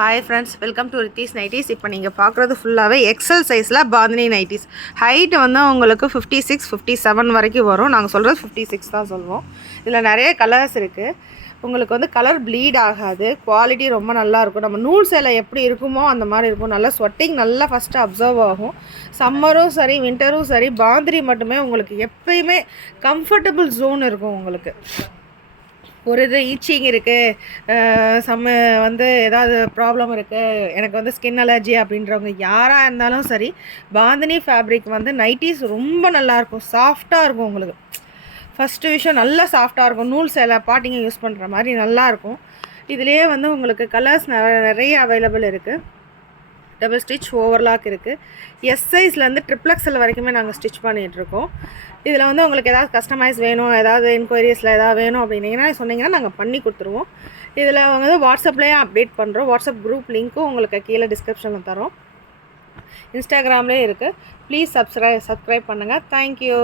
Hi friends, welcome to Ritheesh nighties. இப்போ நீங்கள் பார்க்குறது ஃபுல்லாகவே எக்ஸல் சைஸில் பாந்தினி நைட்டிஸ். ஹைட்டு வந்து உங்களுக்கு 56, 57 வரைக்கும் வரும். நாங்கள் சொல்கிறது 56 தான் சொல்லுவோம். இதில் நிறைய கலர்ஸ் இருக்குது. உங்களுக்கு வந்து கலர் ப்ளீட் ஆகாது, குவாலிட்டி ரொம்ப நல்லாயிருக்கும். நம்ம நூல் சேலை எப்படி இருக்குமோ அந்த மாதிரி இருக்கும். நல்லா ஸ்வெட்டிங் நல்லா ஃபஸ்ட்டு அப்சர்வ் ஆகும். சம்மரும் சரி வின்டரும் சரி பாந்தினி மட்டுமே உங்களுக்கு எப்பயுமே கம்ஃபர்டபுள் ஜோன் இருக்கும். உங்களுக்கு ஒரு இது ஈச்சிங் இருக்குது, வந்து ஏதாவது ப்ராப்ளம் இருக்குது, எனக்கு வந்து ஸ்கின் அலர்ஜி அப்படின்றவங்க யாராக இருந்தாலும் சரி, பாந்தினி ஃபேப்ரிக் வந்து நைட்டிஸ் ரொம்ப நல்லாயிருக்கும், சாஃப்டாக இருக்கும். உங்களுக்கு ஃபஸ்ட்டு விஷயம் நல்லா சாஃப்டாக இருக்கும். நூல் சேலை பாட்டிங்க யூஸ் பண்ணுற மாதிரி நல்லாயிருக்கும். இதுலேயே வந்து உங்களுக்கு கலர்ஸ் நிறைய அவைலபிள் இருக்குது. டபுள் ஸ்டிச் ஓவர்லாக் இருக்குது. எஸ் சைஸ்லேருந்து XXL வரைக்குமே நாங்கள் ஸ்டிச் பண்ணிகிட்ருக்கோம். இதில் வந்து உங்களுக்கு ஏதாவது கஸ்டமைஸ் வேணும், ஏதாவது என்கொயரிஸில் ஏதாவது வேணும் அப்படின்னீங்கன்னா சொன்னீங்கன்னா நாங்கள் பண்ணி கொடுத்துருவோம். இதில் வந்து வாட்ஸ்அப்லேயே அப்டேட் பண்ணுறோம். வாட்ஸ்அப் குரூப் லிங்க்கும் உங்களுக்கு கீழே டிஸ்கிரிப்ஷனில் தரோம். இன்ஸ்டாகிராம்லேயே இருக்குது. ப்ளீஸ் சப்ஸ்கிரைப் பண்ணுங்கள். தேங்க்யூ.